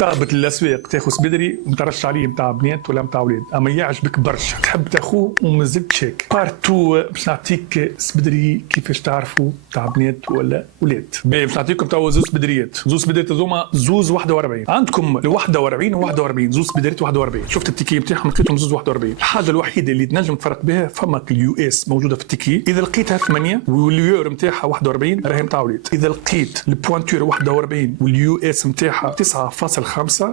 تهبط للاسواق تاخذ سبدري ومترش عليه نتاع بنات ولا نتاع اولاد، اما يعجبك برشا تحب تاخوه وما زلتش هيك. بارتو باش نعطيك سبدري كيفاش تعرفوا نتاع بنات ولا اولاد. باهي باش نعطيكم توا زوز سبدريات، زوز سبدريات هذوما زوز 41. عندكم ال 41 و 41 زوز سبدريات 41. شفت التيكي نتاعهم لقيتهم زوز 41. الحاجه الوحيده اللي تنجم تفرق بها فماك اليو اس موجوده في التيكي، اذا لقيتها 8 واليور نتاعها 41 راهي نتاع اولاد، اذا لقيت البوانتور 41 واليو اس نتاعها 9.5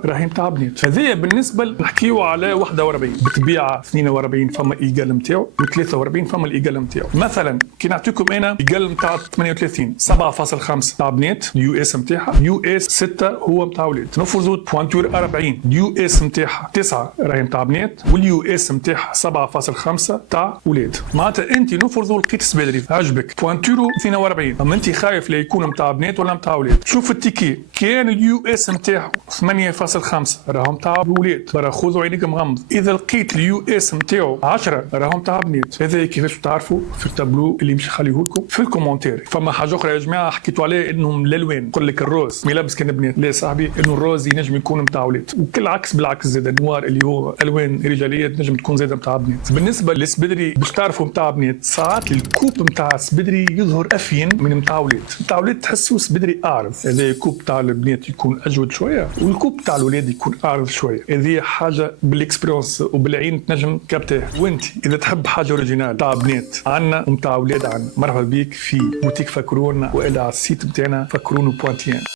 راهي نتاع بنات. هذايا بالنسبه نحكيو على 41. بالطبيعه 42 فما الايجال نتاعو و43 فما الايجال نتاعو. مثلا كي نعطيكم انا ايجال نتاع 38 7.5 نتاع بنات اليو اس نتاعها، يو اس 6 هو نتاع اولاد. نفرضوا بوانتور 40 اليو اس نتاعها 9 راهي نتاع بنات واليو اس نتاعها 7.5 نتاع اولاد. معناتها انت نفرضوا لقيت سبادري عجبك بوانتورو 42، اما انت خايف لا يكون نتاع بنات ولا نتاع اولاد. شوف التيكي كان اليو اس نتاعو 8.5 راهم تاع اولاد، برا خذوا عينيك مغمض. اذا لقيت اليو اس نتاعو 10 راهم تاع بنات. هذا كيفاش تعرفوا في التابلو اللي مش خليه لكم في الكومنتير. فما حاجه اخرى يا جماعه حكيتوا عليه انهم الالوان، نقول لك الروز ملابس كان بنات، لا صاحبي انه الروز ينجم يكون نتاع اولاد، وكل عكس بالعكس زاد النوار اللي هو الوان رجاليه تنجم تكون زاده نتاع بنات. بالنسبه للسبدري باش تعرفوا نتاع بنات، ساعات الكوب نتاع السبدري يظهر افين من نتاع اولاد. نتاع اولاد تحسوا سبدري اعرض، هذا الكوب تاع البنات يكون اجود شويه والكوب تاع الاولاد يكون اعرض شويه. هذه حاجه بالاكسبيرونس وبالعين تنجم كابتها. وانت اذا تحب حاجه اوريجينال تاع بنات عندنا ومتاع اولاد عندنا، مرحبا بيك في بوتيك فكرون، والا على السيت نتاعنا فكرون.tn.